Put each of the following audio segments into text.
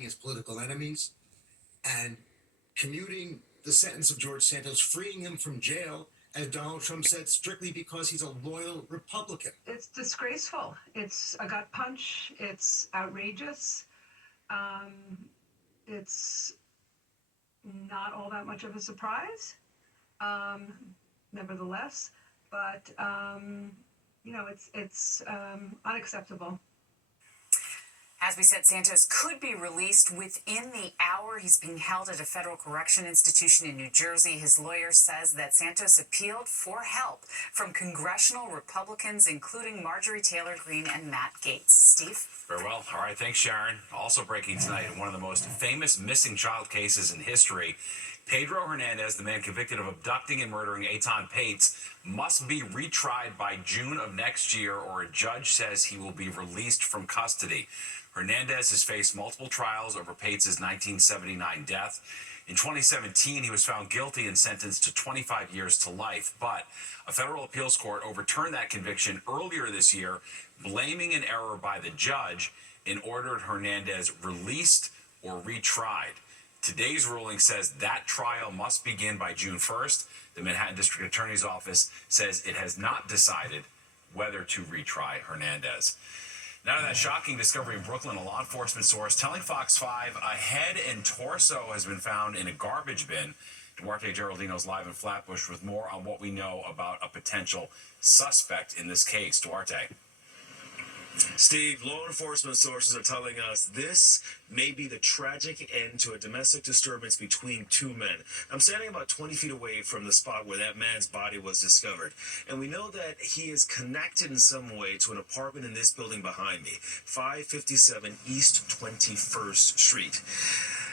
his political enemies and commuting the sentence of George Santos, freeing him from jail, as Donald Trump said, strictly because he's a loyal Republican. It's disgraceful. It's a gut punch. It's outrageous. It's not all that much of a surprise, nevertheless. But it's unacceptable. As we said, Santos could be released within the hour. He's being held at a federal correction institution in New Jersey. His lawyer says that Santos appealed for help from congressional Republicans, including Marjorie Taylor Greene and Matt Gaetz. Steve? Very well. All right. Thanks, Sharon. Also breaking tonight, one of the most famous missing child cases in history. Pedro Hernandez, the man convicted of abducting and murdering Eitan Pates, must be retried by June of next year, or a judge says he will be released from custody. Hernandez has faced multiple trials over Pates' 1979 death. In 2017, he was found guilty and sentenced to 25 years to life, but a federal appeals court overturned that conviction earlier this year, blaming an error by the judge, and ordered Hernandez released or retried. Today's ruling says that trial must begin by June 1st. The Manhattan District Attorney's Office says it has not decided whether to retry Hernandez. Now to that shocking discovery in Brooklyn, a law enforcement source telling Fox 5 a head and torso has been found in a garbage bin. Duarte Geraldino's live in Flatbush with more on what we know about a potential suspect in this case. Duarte. Steve, law enforcement sources are telling us this may be the tragic end to a domestic disturbance between two men. I'm standing about 20 feet away from the spot where that man's body was discovered, and we know that he is connected in some way to an apartment in this building behind me, 557 East 21st Street.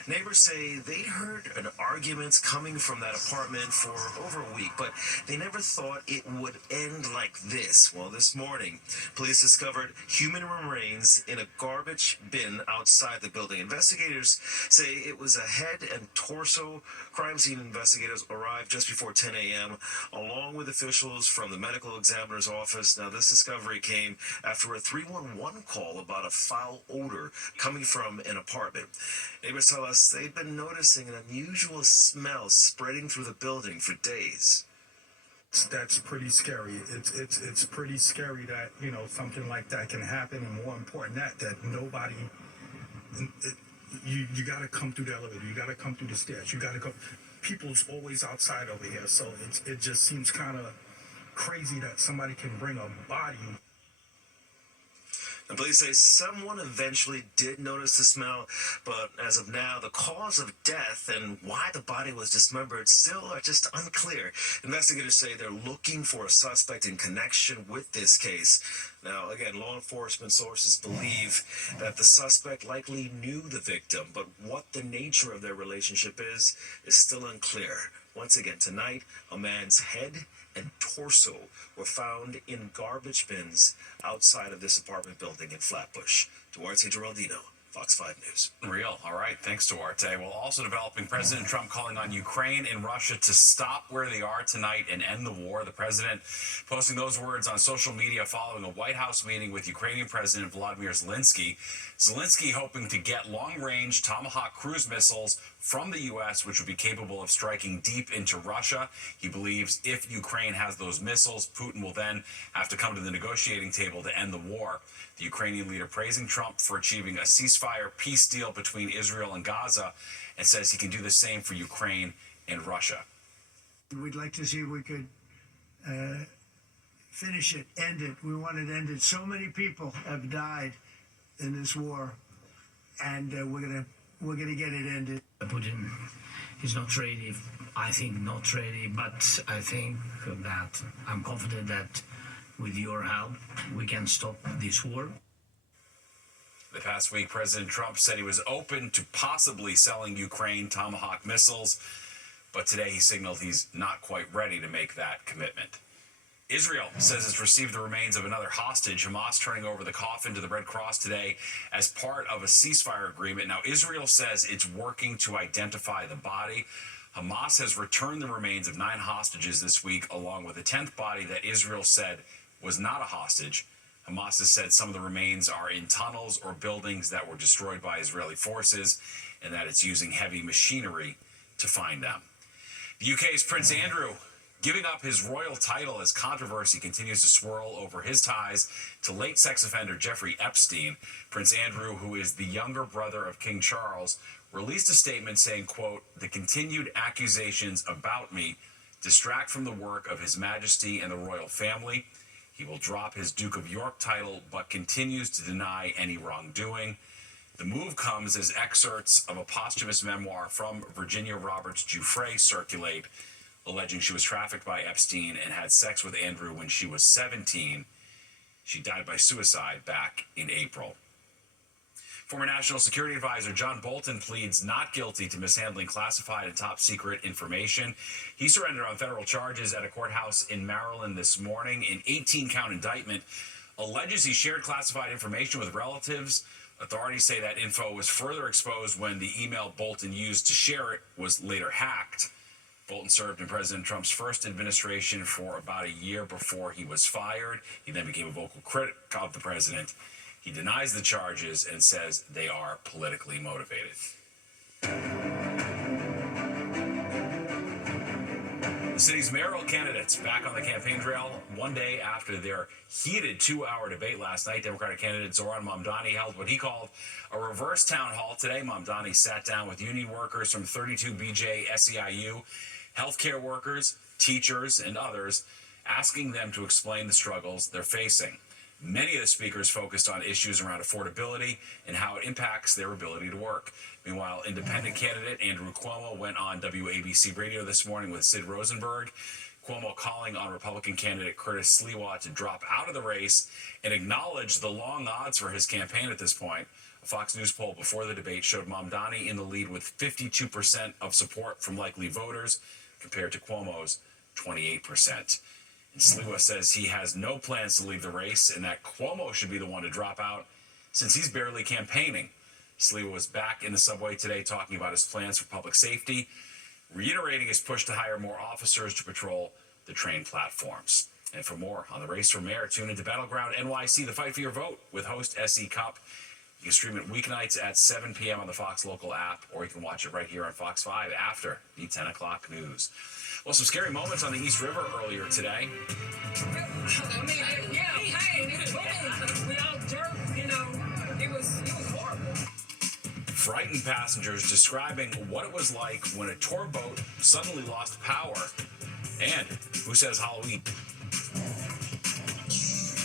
Neighbors say they'd heard an argument coming from that apartment for over a week, but they never thought it would end like this. Well, this morning, police discovered human remains in a garbage bin outside the building. Investigators say it was a head and torso. Crime scene investigators arrived just before 10 a.m., along with officials from the medical examiner's office. Now, this discovery came after a 311 call about a foul odor coming from an apartment. Neighbors tell us they've been noticing an unusual smell spreading through the building for days. That's pretty scary. It's pretty scary that, something like that can happen, and more important that nobody, you got to come through the elevator, you got to come through the stairs, you got to go. People's always outside over here, so it just seems kind of crazy that somebody can bring a body. The police say someone eventually did notice the smell, but as of now, the cause of death and why the body was dismembered still are just unclear. Investigators say they're looking for a suspect in connection with this case. Now, again, law enforcement sources believe that the suspect likely knew the victim, but what the nature of their relationship is still unclear. Once again, tonight, a man's head and torso were found in garbage bins outside of this apartment building in Flatbush. Duarte Geraldino, Fox 5 News. Real. All right. Thanks, Duarte. Well, also developing, President Trump calling on Ukraine and Russia to stop where they are tonight and end the war. The president posting those words on social media following a White House meeting with Ukrainian President Volodymyr Zelensky. Zelensky hoping to get long-range Tomahawk cruise missiles from the U.S., which would be capable of striking deep into Russia. He believes if Ukraine has those missiles, Putin will then have to come to the negotiating table to end the war. The Ukrainian leader praising Trump for achieving a ceasefire peace deal between Israel and Gaza, and says he can do the same for Ukraine and Russia. We'd like to see if we could finish it, end it. We want it ended. So many people have died in this war, and we're gonna get it ended. Putin is not ready. I think not ready, but I think that I'm confident that with your help, we can stop this war. The past week, President Trump said he was open to possibly selling Ukraine Tomahawk missiles, but today he signaled he's not quite ready to make that commitment. Israel says it's received the remains of another hostage, Hamas turning over the coffin to the Red Cross today as part of a ceasefire agreement. Now, Israel says it's working to identify the body. Hamas has returned the remains of 9 hostages this week, along with a 10th body that Israel said was not a hostage. Hamas has said some of the remains are in tunnels or buildings that were destroyed by Israeli forces, and that it's using heavy machinery to find them. The UK's Prince Andrew giving up his royal title as controversy continues to swirl over his ties to late sex offender Jeffrey Epstein. Prince Andrew, who is the younger brother of King Charles, released a statement saying, quote, "The continued accusations about me distract from the work of His Majesty and the royal family. He will drop his Duke of York title, but continues to deny any wrongdoing." The move comes as excerpts of a posthumous memoir from Virginia Roberts Giuffre circulate, alleging she was trafficked by Epstein and had sex with Andrew when she was 17. She died by suicide back in April. Former National Security Advisor John Bolton pleads not guilty to mishandling classified and top secret information. He surrendered on federal charges at a courthouse in Maryland this morning. An 18-count indictment alleges he shared classified information with relatives. Authorities say that info was further exposed when the email Bolton used to share it was later hacked. Bolton served in President Trump's first administration for about a year before he was fired. He then became a vocal critic of the president. He denies the charges and says they are politically motivated. The city's mayoral candidates back on the campaign trail one day after their heated 2-hour debate last night. Democratic candidate Zoran Mamdani held what he called a reverse town hall today. Mamdani sat down with union workers from 32BJ SEIU, healthcare workers, teachers, and others, asking them to explain the struggles they're facing. Many of the speakers focused on issues around affordability and how it impacts their ability to work. Meanwhile, independent candidate Andrew Cuomo went on WABC radio this morning with Sid Rosenberg. Cuomo calling on Republican candidate Curtis Sliwa to drop out of the race and acknowledge the long odds for his campaign at this point. A Fox News poll before the debate showed Mamdani in the lead with 52% of support from likely voters compared to Cuomo's 28%. And Sliwa says he has no plans to leave the race and that Cuomo should be the one to drop out since he's barely campaigning. Sliwa was back in the subway today talking about his plans for public safety, reiterating his push to hire more officers to patrol the train platforms. And for more on the race for mayor, tune into Battleground NYC, the fight for your vote with host SE Cup. You can stream it weeknights at 7 p.m. on the Fox local app, or you can watch it right here on Fox 5 after the 10 o'clock news. Well, some scary moments on the East River earlier today. I mean, it was boom, without dirt, it was horrible. Frightened passengers describing what it was like when a tour boat suddenly lost power. And who says Halloween?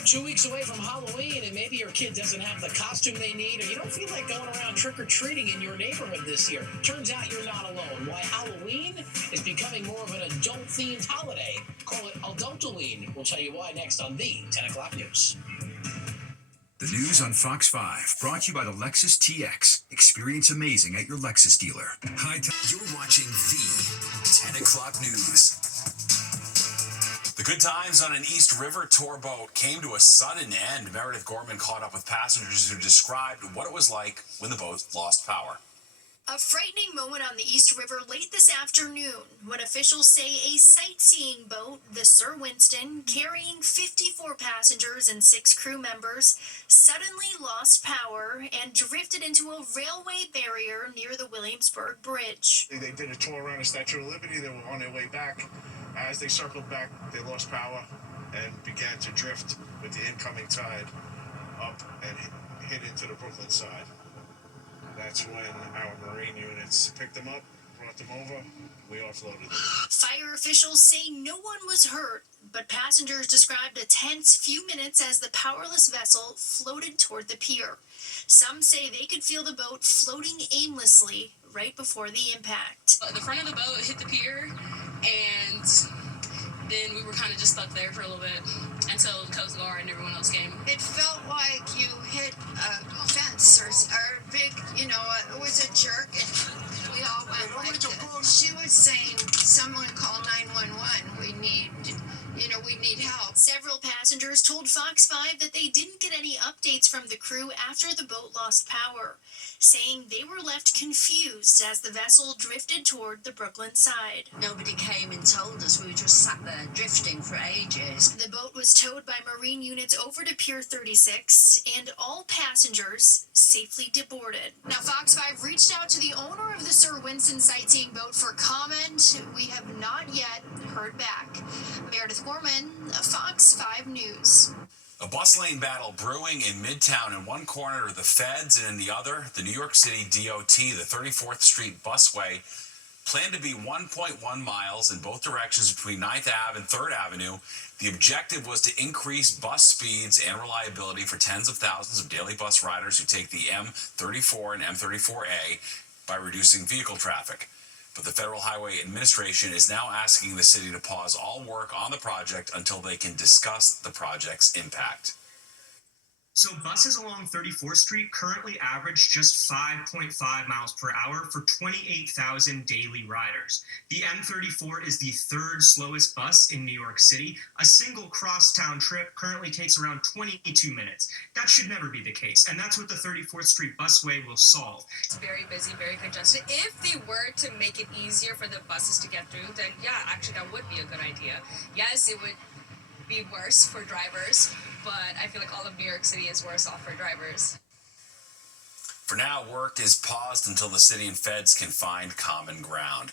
2 weeks away from Halloween, and maybe your kid doesn't have the costume they need, or you don't feel like going around trick-or-treating in your neighborhood this year. Turns out you're not alone. Why Halloween is becoming more of an adult-themed holiday. Call it Adultoween. We'll tell you why next on the 10 o'clock news. The news on Fox 5, brought to you by the Lexus TX. Experience amazing at your Lexus dealer. Hi, you're watching the 10 o'clock news. The good times on an East River tour boat came to a sudden end. Meredith Gorman caught up with passengers who described what it was like when the boat lost power. A frightening moment on the East River late this afternoon when officials say a sightseeing boat, the Sir Winston, carrying 54 passengers and 6 crew members, suddenly lost power and drifted into a railway barrier near the Williamsburg Bridge. They did a tour around the Statue of Liberty. They were on their way back. As they circled back, they lost power and began to drift with the incoming tide up and hit into the Brooklyn side. That's when our Marine units picked them up, brought them over, we offloaded them. Fire officials say no one was hurt, but passengers described a tense few minutes as the powerless vessel floated toward the pier. Some say they could feel the boat floating aimlessly right before the impact. The front of the boat hit the pier, and then we were kind of just stuck there for a little bit until the Coast Guard and everyone else came. It felt like you hit a fence or big, it was a jerk, and we all went like this. She was saying, someone call 911, we need help. Several passengers told Fox 5 that they didn't get any updates from the crew after the boat lost power. saying they were left confused as the vessel drifted toward the Brooklyn side. Nobody came and told us. We were just sat there drifting for ages. The boat was towed by Marine units over to Pier 36, and all passengers safely deboarded. Now, Fox 5 reached out to the owner of the Sir Winston sightseeing boat for comment. We have not yet heard back. Meredith Gorman, Fox 5 News. A bus lane battle brewing in Midtown. In one corner are the feds, and in the other, the New York City DOT. The 34th Street busway planned to be 1.1 miles in both directions between 9th Ave and 3rd Avenue. The objective was to increase bus speeds and reliability for tens of thousands of daily bus riders who take the M34 and M34A by reducing vehicle traffic. But the Federal Highway Administration is now asking the city to pause all work on the project until they can discuss the project's impact. So buses along 34th Street currently average just 5.5 miles per hour for 28,000 daily riders. The M34 is the third slowest bus in New York City. A single crosstown trip currently takes around 22 minutes. That should never be the case, and that's what the 34th Street busway will solve. It's very busy, very congested. If they were to make it easier for the buses to get through, then yeah, actually that would be a good idea. Yes, it would be worse for drivers, but I feel like all of New York City is worse off for drivers. For now, work is paused until the city and feds can find common ground.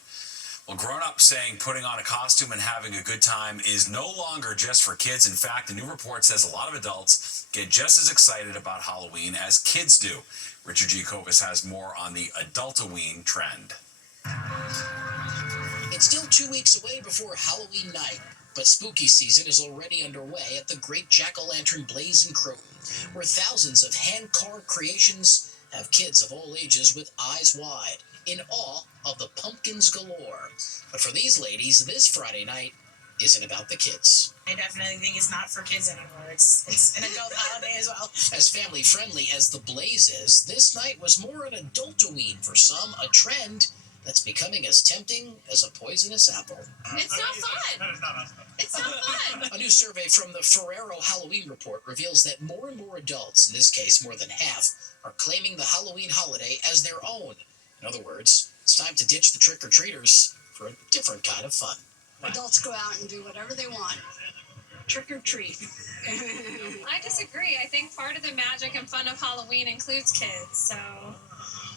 Well, grown-ups saying putting on a costume and having a good time is no longer just for kids. In fact, a new report says a lot of adults get just as excited about Halloween as kids do. Richard G. Kovas has more on the Adultoween trend. It's still 2 weeks away before Halloween night, but spooky season is already underway at the Great Jack-O-Lantern Blaze in Croton, where thousands of hand-carved creations have kids of all ages with eyes wide, in awe of the pumpkins galore. But for these ladies, this Friday night isn't about the kids. I definitely think it's not for kids anymore. It's an adult holiday as well. As family-friendly as the Blaze is, this night was more an adultoween for some, a trend that's becoming as tempting as a poisonous apple. It's not fun. It's not fun. A new survey from the Ferrero Halloween Report reveals that more and more adults, in this case more than half, are claiming the Halloween holiday as their own. In other words, it's time to ditch the trick-or-treaters for a different kind of fun. Adults go out and do whatever they want. Trick or treat. I disagree. I think part of the magic and fun of Halloween includes kids, so...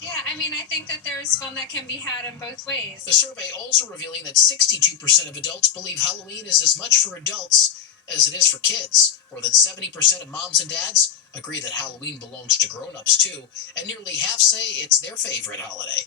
Yeah, I mean, I think that there's fun that can be had in both ways. The survey also revealing that 62% of adults believe Halloween is as much for adults as it is for kids. More than 70% of moms and dads agree that Halloween belongs to grown-ups too, and nearly half say it's their favorite holiday.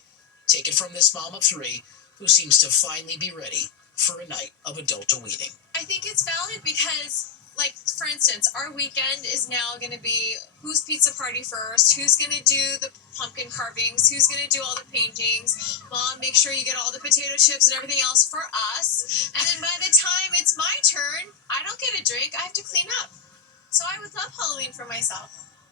Take it from this mom of three who seems to finally be ready for a night of adultoweening. I think it's valid because, like, for instance, our weekend is now going to be whose pizza party first, who's going to do the pumpkin carvings, who's going to do all the paintings. Mom, make sure you get all the potato chips and everything else for us. And then by the time it's my turn, I don't get a drink. I have to clean up. So I would love Halloween for myself.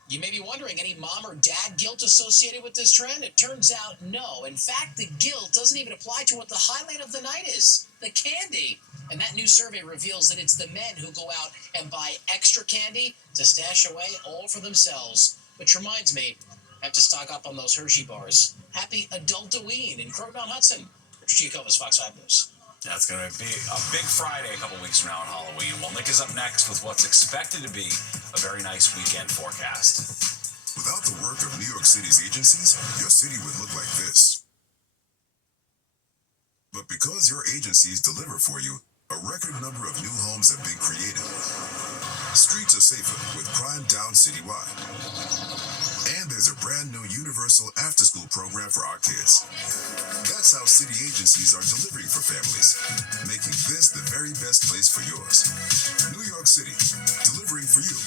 You may be wondering, any mom or dad guilt associated with this trend? It turns out no. In fact, the guilt doesn't even apply to what the highlight of the night is, the candy. And that new survey reveals that it's the men who go out and buy extra candy to stash away all for themselves. Which reminds me, I have to stock up on those Hershey bars. Happy Adultoween in Croton-on-Hudson. Richard G. Kovas, Fox 5 News. That's going to be a big Friday a couple weeks from now on Halloween. Well, Nick is up next with what's expected to be a very nice weekend forecast. Without the work of New York City's agencies, your city would look like this. But because your agencies deliver for you, a record number of new homes have been created. Streets are safer with crime down citywide. And there's a brand new universal after-school program for our kids. That's how city agencies are delivering for families, making this the very best place for yours. New York City, delivering for you,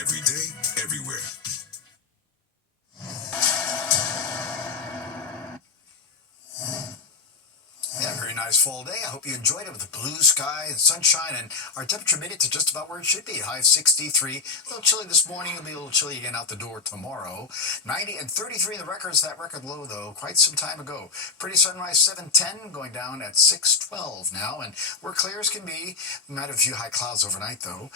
every day, everywhere. Yeah, very nice fall day. I hope you enjoyed it with the blue sky and sunshine, and our temperature made it to just about where it should be. High of 63. A little chilly this morning. It'll be a little chilly again out the door tomorrow. 90 and 33 the records. That record low, though, quite some time ago. Pretty sunrise 7:10, going down at 6:12 now, and we're clear as can be. Might have a few high clouds overnight, though.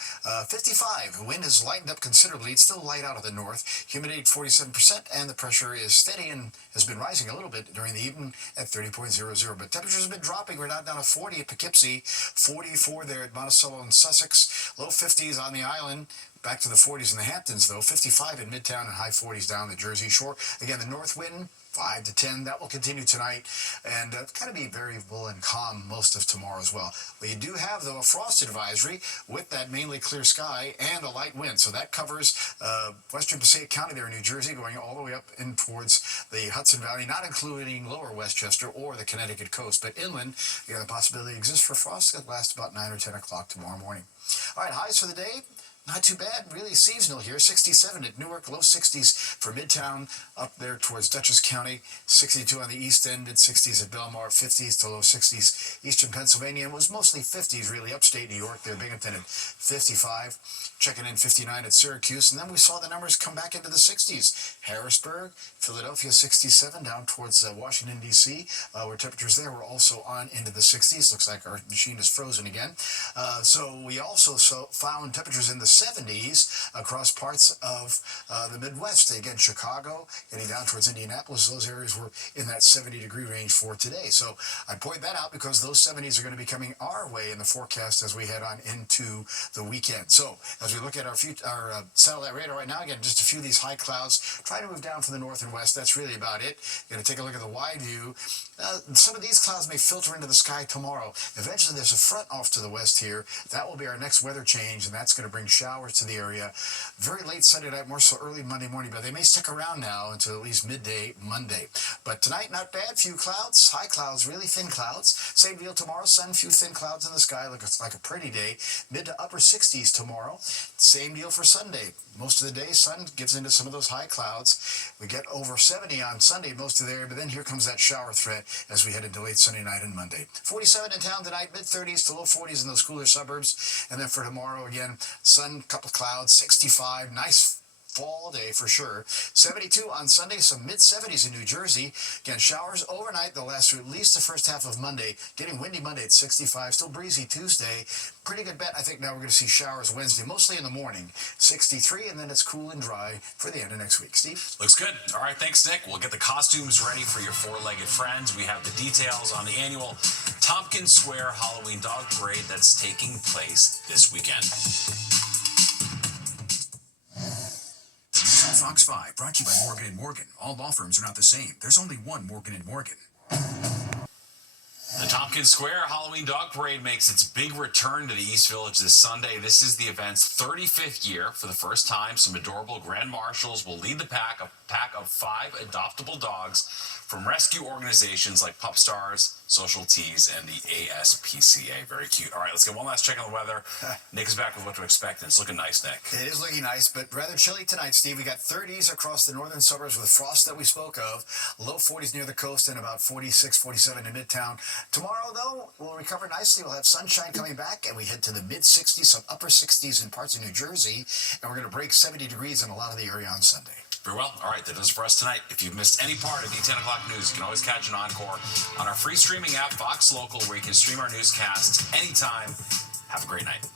55. The wind has lightened up considerably. It's still light out of the north. Humidity 47%, and the pressure is steady and has been rising a little bit during the evening at 30.00. But temperatures have been dropping. We're now down to 40 at Poughkeepsie, 44 there at Monticello and Sussex, low 50s on the island. Back to the 40s in the Hamptons, though. 55 in Midtown and high 40s down the Jersey Shore. Again, the north wind, 5 to 10. That will continue tonight and kind of be variable and calm most of tomorrow as well. But you do have, though, a frost advisory with that mainly clear sky and a light wind. So that covers western Passaic County there in New Jersey, going all the way up in towards the Hudson Valley, not including lower Westchester or the Connecticut coast. But inland, the possibility exists for frost that lasts about 9 or 10 o'clock tomorrow morning. All right, highs for the day. Not too bad, really seasonal here. 67 at Newark, low 60s for Midtown, up there towards Dutchess County. 62 on the east end, mid-60s at Belmar, 50s to low 60s. Eastern Pennsylvania, it was mostly 50s, really. Upstate New York there, Binghamton at 55. Checking in 59 at Syracuse. And then we saw the numbers come back into the 60s. Harrisburg, Philadelphia, 67, down towards Washington, D.C., where temperatures there were also on into the 60s. Looks like our machine is frozen again. So we also found temperatures in the 70s across parts of the Midwest. Again, Chicago, getting down towards Indianapolis, those areas were in that 70-degree range for today. So I point that out because those 70s are going to be coming our way in the forecast as we head on into the weekend. So as we look at our satellite radar right now, again, just a few of these high clouds trying to move down from the north and west. That's really about it. You're going to take a look at the wide view. Some of these clouds may filter into the sky tomorrow. Eventually, there's a front off to the west here. That will be our next weather change, and that's going to bring showers to the area. Very late Sunday night, more so early Monday morning, but they may stick around now until at least midday Monday. But tonight, not bad. Few clouds, high clouds, really thin clouds. Same deal tomorrow. Sun, few thin clouds in the sky. Looks like a pretty day. Mid to upper 60s tomorrow. Same deal for Sunday. Most of the day, sun gives into some of those high clouds. We get over 70 on Sunday, most of the area, but then here comes that shower threat as we head into late Sunday night and Monday. 47 in town tonight, mid-30s to low 40s in those cooler suburbs. And then for tomorrow, again, sun, couple clouds, 65, nice fall day for sure. 72 on Sunday, some mid-70s in New Jersey. Again, showers overnight. They'll last through at least the first half of Monday. Getting windy Monday at 65. Still breezy Tuesday. Pretty good bet. I think now we're going to see showers Wednesday, mostly in the morning. 63, and then it's cool and dry for the end of next week. Steve? Looks good. All right, thanks, Nick. We'll get the costumes ready for your four-legged friends. We have the details on the annual Tompkins Square Halloween Dog Parade that's taking place this weekend. Fox 5, brought to you by Morgan & Morgan. All law firms are not the same. There's only one Morgan & Morgan. The Tompkins Square Halloween Dog Parade makes its big return to the East Village this Sunday. This is the event's 35th year. For the first time, some adorable grand marshals will lead the pack, a pack of 5 adoptable dogs from rescue organizations like Pup Stars, Social Tees, and the ASPCA. Very cute. All right, let's get one last check on the weather. Nick is back with what to expect, and it's looking nice, Nick. It is looking nice, but rather chilly tonight, Steve. We got 30s across the northern suburbs with frost that we spoke of. Low 40s near the coast and about 46, 47 in Midtown. Tomorrow, though, we'll recover nicely. We'll have sunshine coming back, and we head to the mid-60s, some upper 60s in parts of New Jersey, and we're going to break 70 degrees in a lot of the area on Sunday. Very well. All right, that does it for us tonight. If you've missed any part of the 10 o'clock news, you can always catch an encore on our free streaming app, Fox Local, where you can stream our newscasts anytime. Have a great night.